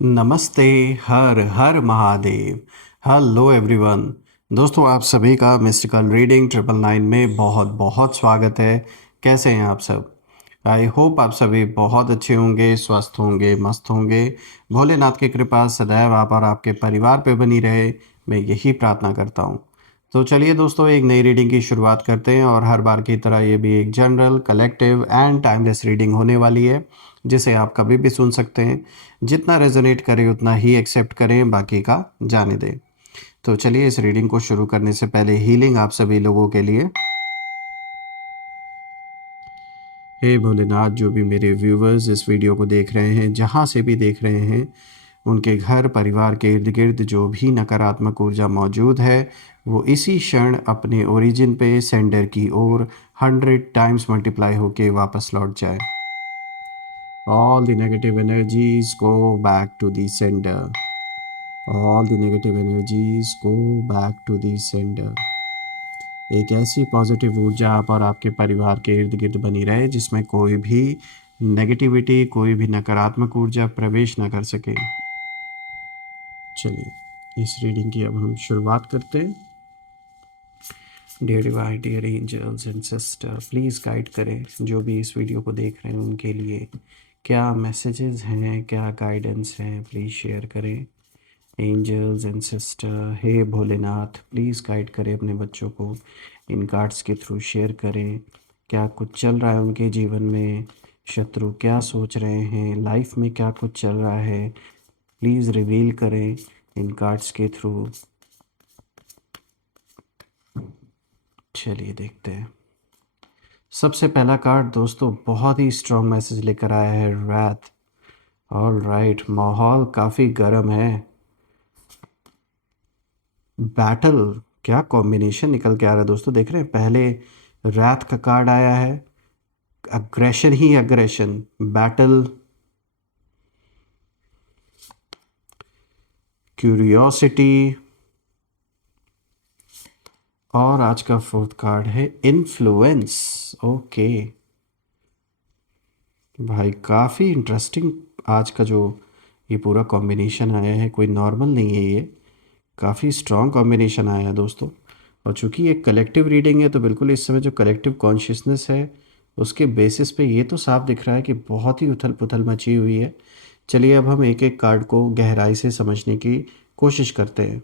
नमस्ते। हर हर महादेव। Hello everyone. दोस्तों, आप सभी का मिस्टिकल रीडिंग 999 में बहुत बहुत स्वागत है। कैसे हैं आप सब? आई होप आप सभी बहुत अच्छे होंगे, स्वस्थ होंगे, मस्त होंगे। भोलेनाथ की कृपा सदैव आप और आपके परिवार पे बनी रहे, मैं यही प्रार्थना करता हूँ। तो चलिए दोस्तों, एक नई रीडिंग की शुरुआत करते हैं और हर बार की तरह ये भी एक general, collective and timeless reading होने वाली है, जिसे आप कभी भी सुन सकते हैं। जितना रेजोनेट करे उतना ही एक्सेप्ट करें, बाकी का जाने दें। तो चलिए, इस रीडिंग को शुरू करने से पहले हीलिंग आप सभी लोगों के लिए। हे भोलेनाथ, जो भी मेरे व्यूवर्स इस वीडियो को देख रहे हैं, जहाँ से भी देख रहे हैं, उनके घर परिवार के इर्द गिर्द जो भी नकारात्मक ऊर्जा मौजूद है, वो इसी क्षण अपने ओरिजिन पे सेंडर की ओर 100 टाइम्स मल्टीप्लाई होके वापस लौट जाए। All the negative energies go back to the sender. All the negative energies go back to the sender. एक ऐसी पॉजिटिव ऊर्जा आप और आपके परिवार के इर्द गिर्द बनी रहे, जिसमें कोई भी नेगेटिविटी, कोई भी नकारात्मक ऊर्जा प्रवेश ना कर सके। चलिए, इस रीडिंग की अब हम शुरुआत करते हैं। Dear divine, dear angels and sister, please guide करें जो भी इस वीडियो को देख रहे हैं उनके लिए। क्या मैसेजेस हैं, क्या गाइडेंस हैं, प्लीज़ शेयर करें। एंजल्स एंड सिस्टर, हे भोलेनाथ, प्लीज़ गाइड करें अपने बच्चों को, इन कार्ड्स के थ्रू शेयर करें। क्या कुछ चल रहा है उनके जीवन में, शत्रु क्या सोच रहे हैं, लाइफ में क्या कुछ चल रहा है, प्लीज़ रिवील करें इन कार्ड्स के थ्रू। चलिए देखते हैं। सबसे पहला कार्ड दोस्तों बहुत ही स्ट्रॉन्ग मैसेज लेकर आया है, रात। ऑल राइट, माहौल काफ़ी गर्म है। बैटल, क्या कॉम्बिनेशन निकल के आ रहा है दोस्तों, देख रहे हैं? पहले रात का कार्ड आया है, अग्रेशन ही अग्रेशन, बैटल, क्यूरियोसिटी, और आज का फोर्थ कार्ड है इन्फ्लुएंस। ओके भाई, काफ़ी इंटरेस्टिंग आज का जो ये पूरा कॉम्बिनेशन आया है, कोई नॉर्मल नहीं है ये, काफ़ी स्ट्रॉन्ग कॉम्बिनेशन आया है दोस्तों। और चूंकि ये कलेक्टिव रीडिंग है, तो बिल्कुल इस समय जो कलेक्टिव कॉन्शियसनेस है, उसके बेसिस पे ये तो साफ दिख रहा है कि बहुत ही उथल पुथल मची हुई है। चलिए, अब हम एक एक कार्ड को गहराई से समझने की कोशिश करते हैं।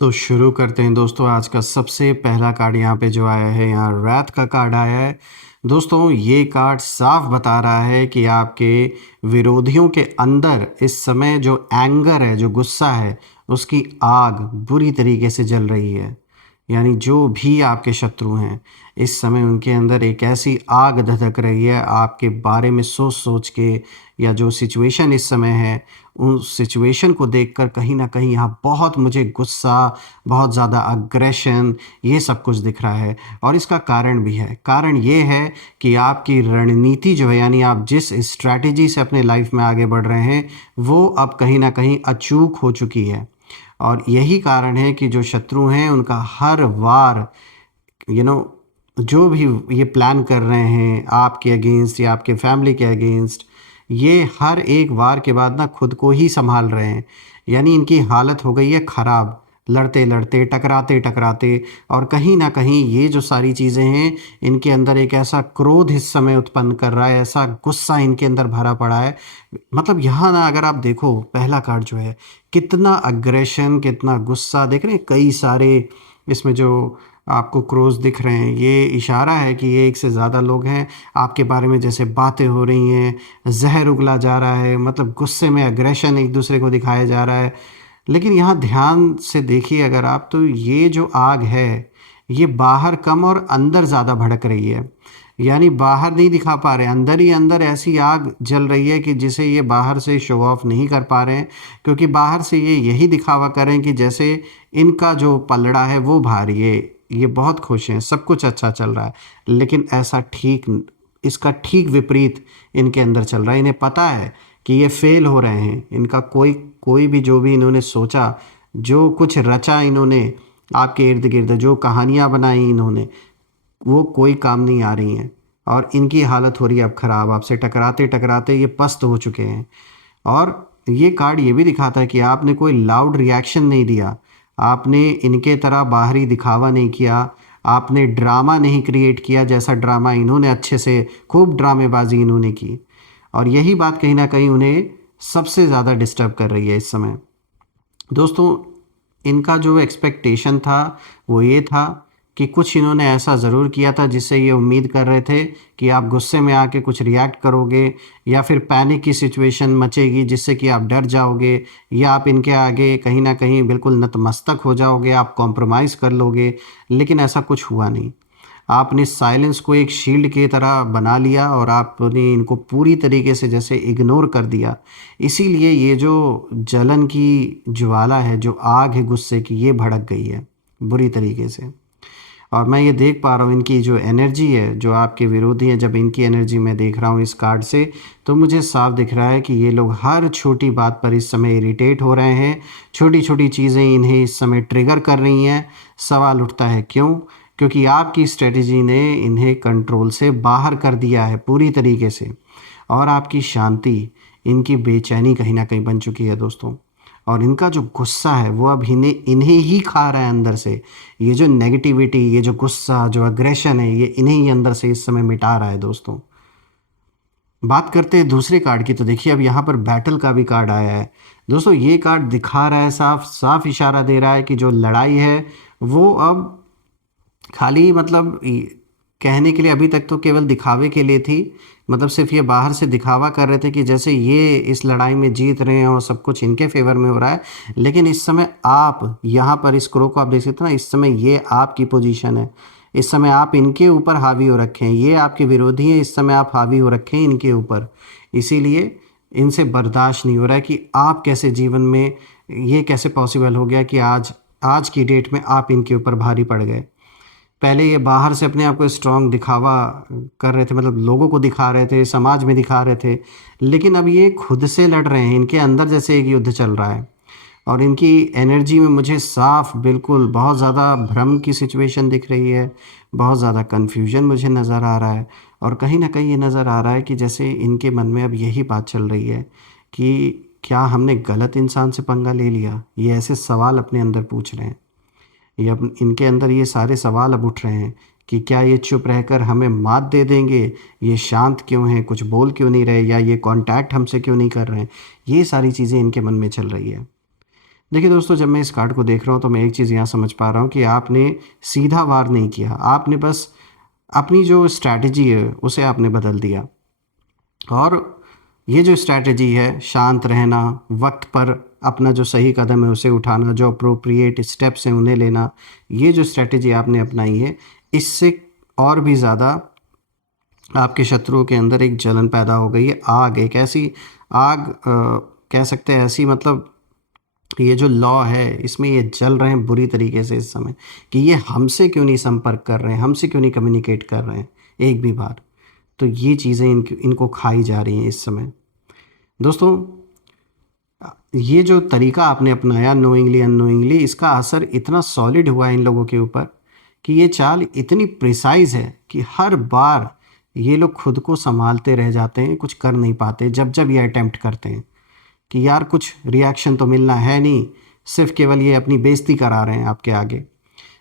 तो शुरू करते हैं दोस्तों। आज का सबसे पहला कार्ड यहाँ पे जो आया है, यहाँ रात का कार्ड आया है। दोस्तों, ये कार्ड साफ बता रहा है कि आपके विरोधियों के अंदर इस समय जो एंगर है, जो गुस्सा है, उसकी आग बुरी तरीके से जल रही है। यानी जो भी आपके शत्रु हैं, इस समय उनके अंदर एक ऐसी आग धधक रही है आपके बारे में सोच सोच के, या जो सिचुएशन इस समय है, उस सिचुएशन को देखकर कहीं ना कहीं यहाँ बहुत मुझे गुस्सा, बहुत ज़्यादा अग्रेशन, ये सब कुछ दिख रहा है। और इसका कारण भी है। कारण ये है कि आपकी रणनीति जो है, यानी आप जिस स्ट्रैटेजी से अपने लाइफ में आगे बढ़ रहे हैं, वो अब कहीं ना कहीं अचूक हो चुकी है। और यही कारण है कि जो शत्रु हैं, उनका हर वार, जो भी ये प्लान कर रहे हैं आपके अगेंस्ट या आपके फैमिली के अगेंस्ट, ये हर एक वार के बाद ना खुद को ही संभाल रहे हैं। यानी इनकी हालत हो गई है ख़राब, लड़ते लड़ते, टकराते टकराते। और कहीं ना कहीं ये जो सारी चीज़ें हैं, इनके अंदर एक ऐसा क्रोध इस समय उत्पन्न कर रहा है, ऐसा गुस्सा इनके अंदर भरा पड़ा है। मतलब यहाँ ना, अगर आप देखो पहला कार्ड जो है, कितना अग्रेशन, कितना गुस्सा, देख रहे हैं? कई सारे इसमें जो आपको क्रोज दिख रहे हैं, ये इशारा है कि ये एक से ज़्यादा लोग हैं। आपके बारे में जैसे बातें हो रही हैं, जहर उगला जा रहा है, मतलब गुस्से में अग्रेशन एक दूसरे को दिखाया जा रहा है। लेकिन यहाँ ध्यान से देखिए अगर आप, तो ये जो आग है, ये बाहर कम और अंदर ज़्यादा भड़क रही है। यानी बाहर नहीं दिखा पा रहे, अंदर ही अंदर ऐसी आग जल रही है कि जिसे ये बाहर से शो ऑफ नहीं कर पा रहे हैं। क्योंकि बाहर से ये यही दिखावा करें कि जैसे इनका जो पलड़ा है वो भारी है, ये बहुत खुश हैं, सब कुछ अच्छा चल रहा है। लेकिन ऐसा ठीक, इसका ठीक विपरीत इनके अंदर चल रहा है। इन्हें पता है कि ये फेल हो रहे हैं। इनका कोई कोई भी जो भी इन्होंने सोचा, जो कुछ रचा इन्होंने आपके इर्द गिर्द, जो कहानियाँ बनाई इन्होंने, वो कोई काम नहीं आ रही हैं। और इनकी हालत हो रही है अब ख़राब। आपसे टकराते टकराते ये पस्त हो चुके हैं। और ये कार्ड ये भी दिखाता है कि आपने कोई लाउड रिएक्शन नहीं दिया, आपने इनके तरह बाहरी दिखावा नहीं किया, आपने ड्रामा नहीं क्रिएट किया जैसा ड्रामा इन्होंने अच्छे से खूब ड्रामेबाजी इन्होंने की। और यही बात कहीं ना कहीं उन्हें सबसे ज़्यादा डिस्टर्ब कर रही है इस समय। दोस्तों, इनका जो एक्सपेक्टेशन था वो ये था कि कुछ इन्होंने ऐसा ज़रूर किया था जिससे ये उम्मीद कर रहे थे कि आप गुस्से में आके कुछ रिएक्ट करोगे, या फिर पैनिक की सिचुएशन मचेगी जिससे कि आप डर जाओगे, या आप इनके आगे कहीं ना कहीं बिल्कुल नतमस्तक हो जाओगे, आप कॉम्प्रोमाइज़ कर लोगे। लेकिन ऐसा कुछ हुआ नहीं। आपने साइलेंस को एक शील्ड की तरह बना लिया और आपने इनको पूरी तरीके से जैसे इग्नोर कर दिया। इसीलिए ये जो जलन की ज्वाला है, जो आग है गुस्से की, ये भड़क गई है बुरी तरीके से। और मैं ये देख पा रहा हूँ इनकी जो एनर्जी है, जो आपके विरोधी हैं, जब इनकी एनर्जी मैं देख रहा हूँ इस कार्ड से, तो मुझे साफ दिख रहा है कि ये लोग हर छोटी बात पर इस समय इरिटेट हो रहे हैं। छोटी छोटी चीज़ें इन्हें इस समय ट्रिगर कर रही हैं। सवाल उठता है क्यों? क्योंकि आपकी स्ट्रेटजी ने इन्हें कंट्रोल से बाहर कर दिया है पूरी तरीके से। और आपकी शांति इनकी बेचैनी कहीं ना कहीं बन चुकी है दोस्तों। और इनका जो गुस्सा है वो अब इन्हें ही खा रहा है अंदर से। ये जो नेगेटिविटी, ये जो गुस्सा, जो अग्रेशन है, ये इन्हें ही अंदर से इस समय मिटा रहा है दोस्तों। बात करते हैं दूसरे कार्ड की, तो देखिए अब यहाँ पर बैटल का भी कार्ड आया है। दोस्तों, ये कार्ड दिखा रहा है, साफ साफ इशारा दे रहा है कि जो लड़ाई है वो अब खाली मतलब कहने के लिए, अभी तक तो केवल दिखावे के लिए थी। मतलब सिर्फ ये बाहर से दिखावा कर रहे थे कि जैसे ये इस लड़ाई में जीत रहे हैं और सब कुछ इनके फेवर में हो रहा है। लेकिन इस समय आप यहाँ पर इस क्रो को आप देख सकते हैं ना, इस समय ये आपकी पोजीशन है। इस समय आप इनके ऊपर हावी हो रखे हैं, ये आपके विरोधी हैं, इस समय आप हावी हो रखे हैं इनके ऊपर। इसीलिए इनसे बर्दाश्त नहीं हो रहा है कि आप कैसे जीवन में, ये कैसे पॉसिबल हो गया कि आज आज की डेट में आप इनके ऊपर भारी पड़ गए। पहले ये बाहर से अपने आप को स्ट्रांग दिखावा कर रहे थे, मतलब लोगों को दिखा रहे थे, समाज में दिखा रहे थे। लेकिन अब ये खुद से लड़ रहे हैं, इनके अंदर जैसे एक युद्ध चल रहा है। और इनकी एनर्जी में मुझे साफ बिल्कुल बहुत ज़्यादा भ्रम की सिचुएशन दिख रही है, बहुत ज़्यादा कन्फ्यूजन मुझे नज़र आ रहा है। और कहीं ना कहीं ये नज़र आ रहा है कि जैसे इनके मन में अब यही बात चल रही है कि क्या हमने गलत इंसान से पंगा ले लिया। ये ऐसे सवाल अपने अंदर पूछ रहे हैं। ये अब इनके अंदर ये सारे सवाल अब उठ रहे हैं कि क्या ये चुप रहकर हमें मात दे देंगे, ये शांत क्यों हैं, कुछ बोल क्यों नहीं रहे, या ये कांटेक्ट हमसे क्यों नहीं कर रहे हैं। ये सारी चीज़ें इनके मन में चल रही है। देखिए दोस्तों, जब मैं इस कार्ड को देख रहा हूँ तो मैं एक चीज़ यहाँ समझ पा रहा हूँ कि आपने सीधा वार नहीं किया, आपने बस अपनी जो स्ट्रैटेजी है उसे आपने बदल दिया। और ये जो स्ट्रैटेजी है, शांत रहना, वक्त पर अपना जो सही कदम है उसे उठाना, जो अप्रोप्रिएट स्टेप्स हैं उन्हें लेना, ये जो स्ट्रैटेजी आपने अपनाई है, इससे और भी ज़्यादा आपके शत्रुओं के अंदर एक जलन पैदा हो गई है। आग, एक ऐसी आग कह सकते हैं, ऐसी मतलब ये जो लॉ है इसमें ये जल रहे हैं बुरी तरीके से इस समय कि ये हमसे क्यों नहीं संपर्क कर रहे हैं, हमसे क्यों नहीं कम्युनिकेट कर रहे हैं एक भी बार। तो ये चीज़ें इनको खाई जा रही हैं इस समय। दोस्तों, ये जो तरीका आपने अपनाया नोइंगली अननोइंगली, इसका असर इतना सॉलिड हुआ है इन लोगों के ऊपर कि ये चाल इतनी प्रिसाइज है कि हर बार ये लोग खुद को संभालते रह जाते हैं, कुछ कर नहीं पाते जब जब ये अटेम्प्ट करते हैं कि यार कुछ रिएक्शन तो मिलना है नहीं, सिर्फ केवल ये अपनी बेइज्जती करा रहे हैं आपके आगे।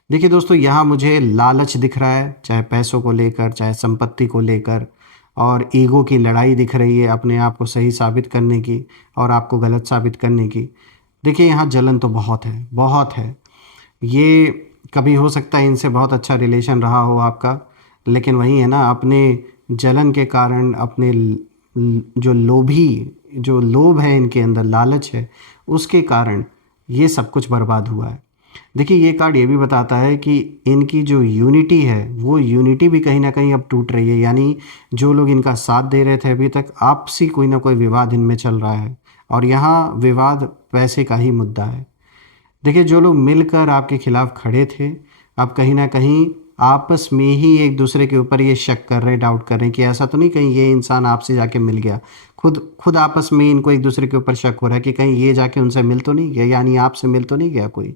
देखिए दोस्तों, यहाँ मुझे लालच दिख रहा है, चाहे पैसों को लेकर, चाहे संपत्ति को लेकर, और ईगो की लड़ाई दिख रही है अपने आप को सही साबित करने की और आपको गलत साबित करने की। देखिए, यहाँ जलन तो बहुत है, बहुत है। ये कभी हो सकता है इनसे बहुत अच्छा रिलेशन रहा हो आपका, लेकिन वही है ना, अपने जलन के कारण, अपने जो लोभ है इनके अंदर, लालच है, उसके कारण ये सब कुछ बर्बाद हुआ है। देखिए, ये कार्ड ये भी बताता है कि इनकी जो यूनिटी है, वो यूनिटी भी कहीं ना कहीं अब टूट रही है। यानी जो लोग इनका साथ दे रहे थे अभी तक, आपसी कोई ना कोई विवाद इनमें चल रहा है, और यहाँ विवाद पैसे का ही मुद्दा है। देखिए, जो लोग मिलकर आपके खिलाफ खड़े थे, अब कहीं ना कहीं आपस में ही एक दूसरे के ऊपर ये शक कर रहे हैं, डाउट कर रहे हैं कि ऐसा तो नहीं कहीं ये इंसान आपसे जाके मिल गया। खुद खुद आपस में इनको एक दूसरे के ऊपर शक हो रहा है कि कहीं ये जाके उनसे मिल तो नहीं गया, यानी आपसे मिल तो नहीं गया कोई।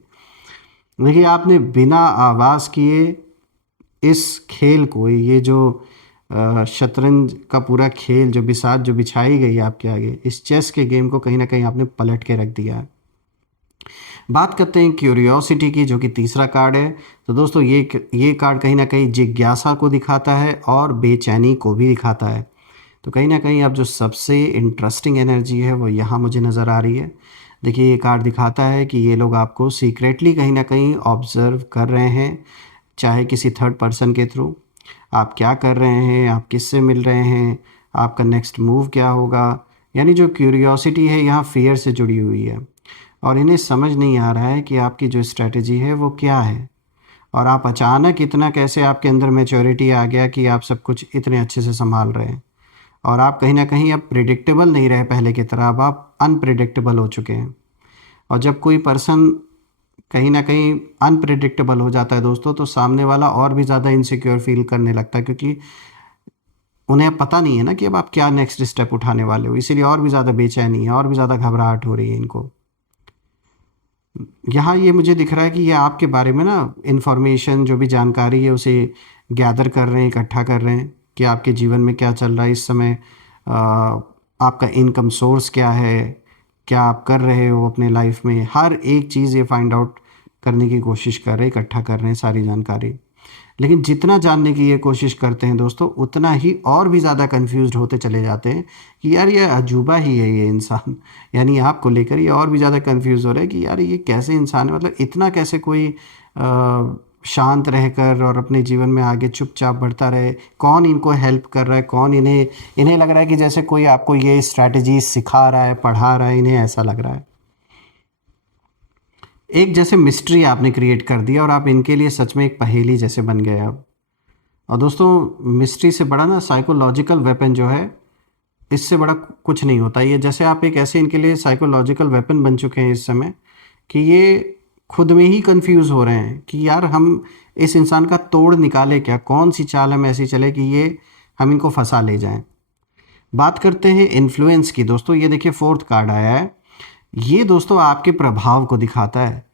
देखिए, आपने बिना आवाज़ किए इस खेल को, ये जो शतरंज का पूरा खेल जो बिसात जो बिछाई गई है आपके आगे, इस चेस के गेम को कहीं ना कहीं आपने पलट के रख दिया है। बात करते हैं क्यूरियोसिटी की, जो कि तीसरा कार्ड है। तो दोस्तों ये कार्ड कहीं ना कहीं जिज्ञासा को दिखाता है और बेचैनी को भी दिखाता है। तो कहीं ना कहीं अब जो सबसे इंटरेस्टिंग एनर्जी है वो यहाँ मुझे नज़र आ रही है। देखिए, ये कार्ड दिखाता है कि ये लोग आपको सीक्रेटली कहीं ना कहीं ऑब्जर्व कर रहे हैं, चाहे किसी थर्ड पर्सन के थ्रू। आप क्या कर रहे हैं, आप किससे मिल रहे हैं, आपका नेक्स्ट मूव क्या होगा। यानी जो क्यूरियोसिटी है यहाँ फियर से जुड़ी हुई है, और इन्हें समझ नहीं आ रहा है कि आपकी जो स्ट्रेटजी है वो क्या है। और आप अचानक इतना कैसे आपके अंदर मैच्योरिटी आ गया कि आप सब कुछ इतने अच्छे से संभाल रहे हैं। और आप कहीं ना कहीं अब प्रिडिक्टेबल नहीं रहे पहले की तरह, अब आप अनप्रिडिक्टेबल हो चुके हैं। और जब कोई पर्सन कहीं ना कहीं अनप्रिडिक्टेबल हो जाता है दोस्तों, तो सामने वाला और भी ज़्यादा इनसिक्योर फील करने लगता है, क्योंकि उन्हें अब पता नहीं है ना कि अब आप क्या नेक्स्ट स्टेप उठाने वाले हो। इसीलिए और भी ज़्यादा बेचैनी है, और भी ज़्यादा घबराहट हो रही है इनको। यहाँ ये मुझे दिख रहा है कि ये आपके बारे में ना इन्फॉर्मेशन, जो भी जानकारी है उसे गैदर कर रहे हैं, इकट्ठा कर रहे हैं कि आपके जीवन में क्या चल रहा है इस समय। आपका इनकम सोर्स क्या है, क्या आप कर रहे हो अपने लाइफ में, हर एक चीज़ ये फाइंड आउट करने की कोशिश कर रहे हैं, इकट्ठा कर रहे हैं सारी जानकारी। लेकिन जितना जानने की ये कोशिश करते हैं दोस्तों, उतना ही और भी ज़्यादा कंफ्यूज्ड होते चले जाते हैं कि यार ये अजूबा ही है ये इंसान। यानी आपको लेकर ये और भी ज़्यादा कंफ्यूज हो रहा है कि यार ये कैसे इंसान है, मतलब इतना कैसे कोई शांत रहकर और अपने जीवन में आगे चुपचाप बढ़ता रहे। कौन इनको हेल्प कर रहा है, कौन इन्हें इन्हें लग रहा है कि जैसे कोई आपको ये स्ट्रैटेजी सिखा रहा है, पढ़ा रहा है, इन्हें ऐसा लग रहा है। एक जैसे मिस्ट्री आपने क्रिएट कर दिया, और आप इनके लिए सच में एक पहेली जैसे बन गए अब। और दोस्तों, मिस्ट्री से बड़ा ना साइकोलॉजिकल वेपन जो है, इससे बड़ा कुछ नहीं होता। ये जैसे आप एक ऐसे इनके लिए साइकोलॉजिकल वेपन बन चुके हैं इस समय, कि ये खुद में ही कंफ्यूज हो रहे हैं कि यार हम इस इंसान का तोड़ निकाले क्या, कौन सी चाल हम ऐसी चले कि ये हम इनको फंसा ले जाएं। बात करते हैं इन्फ्लुएंस की दोस्तों। ये देखिए, फोर्थ कार्ड आया है। ये दोस्तों आपके प्रभाव को दिखाता है।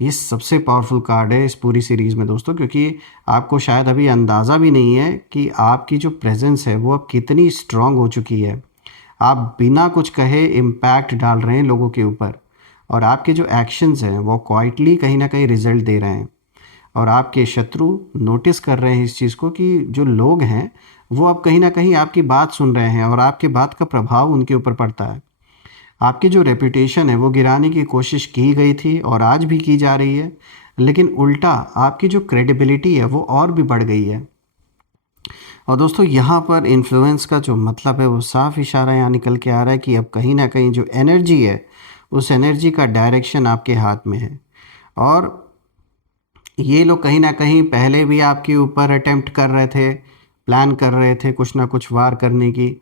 ये सबसे पावरफुल कार्ड है इस पूरी सीरीज़ में दोस्तों, क्योंकि आपको शायद अभी अंदाज़ा भी नहीं है कि आपकी जो प्रेजेंस है वो अब कितनी स्ट्रांग हो चुकी है। आप बिना कुछ कहे इम्पैक्ट डाल रहे हैं लोगों के ऊपर, और आपके जो एक्शंस हैं वो क्वाइटली कहीं ना कहीं रिजल्ट दे रहे हैं। और आपके शत्रु नोटिस कर रहे हैं इस चीज़ को, कि जो लोग हैं वो अब कहीं ना कहीं आपकी बात सुन रहे हैं, और आपके बात का प्रभाव उनके ऊपर पड़ता है। आपकी जो रेपुटेशन है वो गिराने की कोशिश की गई थी और आज भी की जा रही है, लेकिन उल्टा आपकी जो क्रेडिबिलिटी है वो और भी बढ़ गई है। और दोस्तों, यहाँ पर इन्फ्लुएंस का जो मतलब है वो साफ इशारा यहाँ निकल के आ रहा है कि अब कहीं ना कहीं जो एनर्जी है, उस एनर्जी का डायरेक्शन आपके हाथ में है। और ये लोग कहीं ना कहीं पहले भी आपके ऊपर अटेम्प्ट कर रहे थे, प्लान कर रहे थे कुछ ना कुछ वार करने की,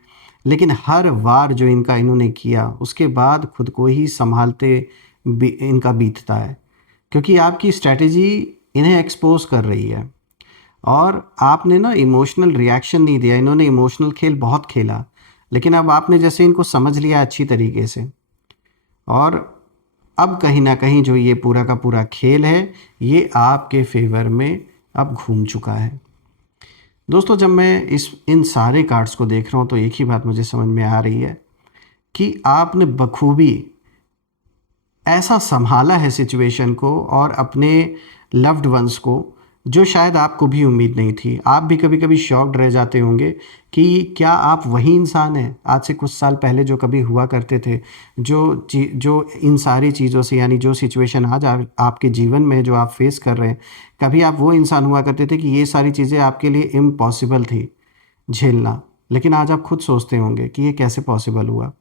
लेकिन हर वार जो इनका इन्होंने किया उसके बाद खुद को ही संभालते इनका बीतता है, क्योंकि आपकी स्ट्रैटेजी इन्हें एक्सपोज कर रही है। और आपने ना इमोशनल रिएक्शन नहीं दिया, इन्होंने इमोशनल खेल बहुत खेला, लेकिन अब आपने जैसे इनको समझ लिया अच्छी तरीके से। और अब कहीं ना कहीं जो ये पूरा का पूरा खेल है, ये आपके फेवर में अब घूम चुका है। दोस्तों, जब मैं इन सारे कार्ड्स को देख रहा हूँ तो एक ही बात मुझे समझ में आ रही है कि आपने बखूबी ऐसा संभाला है सिचुएशन को और अपने लव्ड वंस को, जो शायद आपको भी उम्मीद नहीं थी। आप भी कभी कभी शॉक्ड रह जाते होंगे कि क्या आप वही इंसान हैं आज से कुछ साल पहले जो कभी हुआ करते थे, जो इन सारी चीज़ों से, यानी जो सिचुएशन आज आपके जीवन में जो आप फेस कर रहे हैं, कभी आप वो इंसान हुआ करते थे कि ये सारी चीज़ें आपके लिए इम्पॉसिबल थी झेलना। लेकिन आज आप खुद सोचते होंगे कि ये कैसे पॉसिबल हुआ।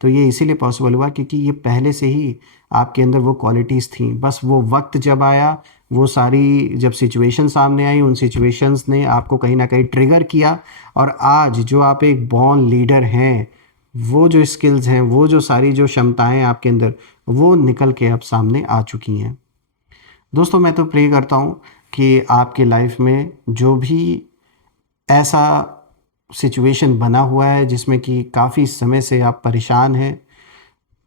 तो ये इसीलिए पॉसिबल हुआ क्योंकि ये पहले से ही आपके अंदर वो क्वालिटीज़ थी। बस वो वक्त जब आया, वो सारी जब सिचुएशन सामने आई, उन सिचुएशंस ने आपको कहीं ना कहीं ट्रिगर किया, और आज जो आप एक बॉर्न लीडर हैं, वो जो स्किल्स हैं, वो जो सारी जो क्षमताएं आपके अंदर, वो निकल के अब सामने आ चुकी हैं। दोस्तों, मैं तो प्रे करता हूँ कि आपके लाइफ में जो भी ऐसा सिचुएशन बना हुआ है जिसमें कि काफ़ी समय से आप परेशान हैं,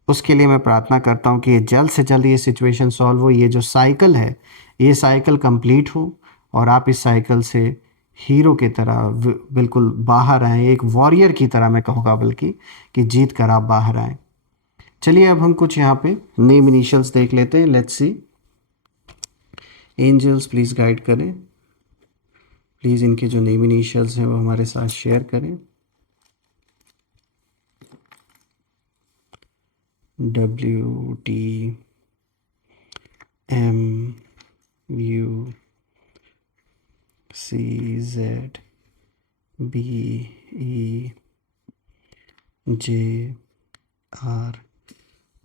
उसके लिए मैं प्रार्थना करता हूँ कि जल्द से जल्द ये सिचुएशन सॉल्व हो, ये जो साइकिल है ये साइकिल कंप्लीट हो, और आप इस साइकिल से हीरो की तरह बिल्कुल बाहर आए, एक वॉरियर की तरह मैं कहूँगा, बल्कि कि जीत कर आप बाहर आए। चलिए अब हम कुछ यहाँ पे नेम इनिशियल्स देख लेते हैं। Let's see. Angels please guide करें, प्लीज़ इनके जो नेम इनिशियल्स हैं वो हमारे साथ शेयर करें। WTMUCZBER।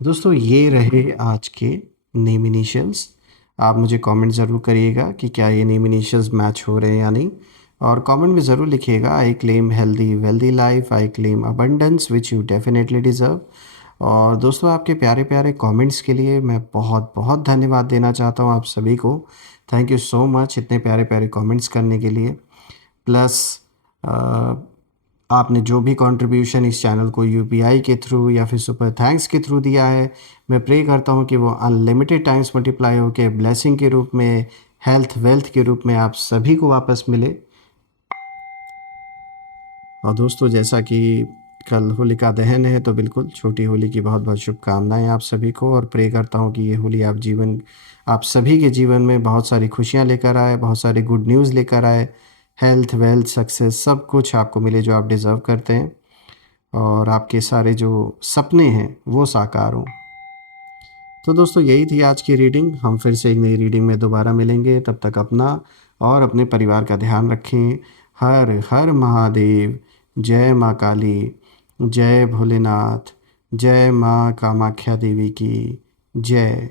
दोस्तों ये रहे आज के नेम इनिशियल्स। आप मुझे कमेंट ज़रूर करिएगा कि क्या ये नेम इनिशियल्स मैच हो रहे हैं या नहीं, और कमेंट में ज़रूर लिखिएगा, I claim healthy wealthy life, I claim abundance which you definitely deserve. और दोस्तों आपके प्यारे प्यारे कमेंट्स के लिए मैं बहुत बहुत धन्यवाद देना चाहता हूँ आप सभी को। थैंक यू सो मच इतने प्यारे प्यारे कमेंट्स करने के लिए। प्लस आपने जो भी कंट्रीब्यूशन इस चैनल को यूपीआई के थ्रू या फिर सुपर थैंक्स के थ्रू दिया है, मैं प्रे करता हूँ कि वो अनलिमिटेड टाइम्स मल्टीप्लाई होकर ब्लेसिंग के रूप में, हेल्थ वेल्थ के रूप में आप सभी को वापस मिले। और दोस्तों जैसा कि कल होलिका दहन है, तो बिल्कुल छोटी होली की बहुत बहुत शुभकामनाएं आप सभी को, और प्रे करता हूँ कि ये होली आप सभी के जीवन में बहुत सारी खुशियाँ लेकर आए, बहुत सारी गुड न्यूज़ लेकर आए, हेल्थ वेल्थ सक्सेस सब कुछ आपको मिले जो आप डिज़र्व करते हैं, और आपके सारे जो सपने हैं वो साकार हों। तो दोस्तों यही थी आज की रीडिंग। हम फिर से एक नई रीडिंग में दोबारा मिलेंगे। तब तक अपना और अपने परिवार का ध्यान रखें। हर हर महादेव। जय माँ काली, जय भोलेनाथ, जय माँ कामाख्या देवी की जय।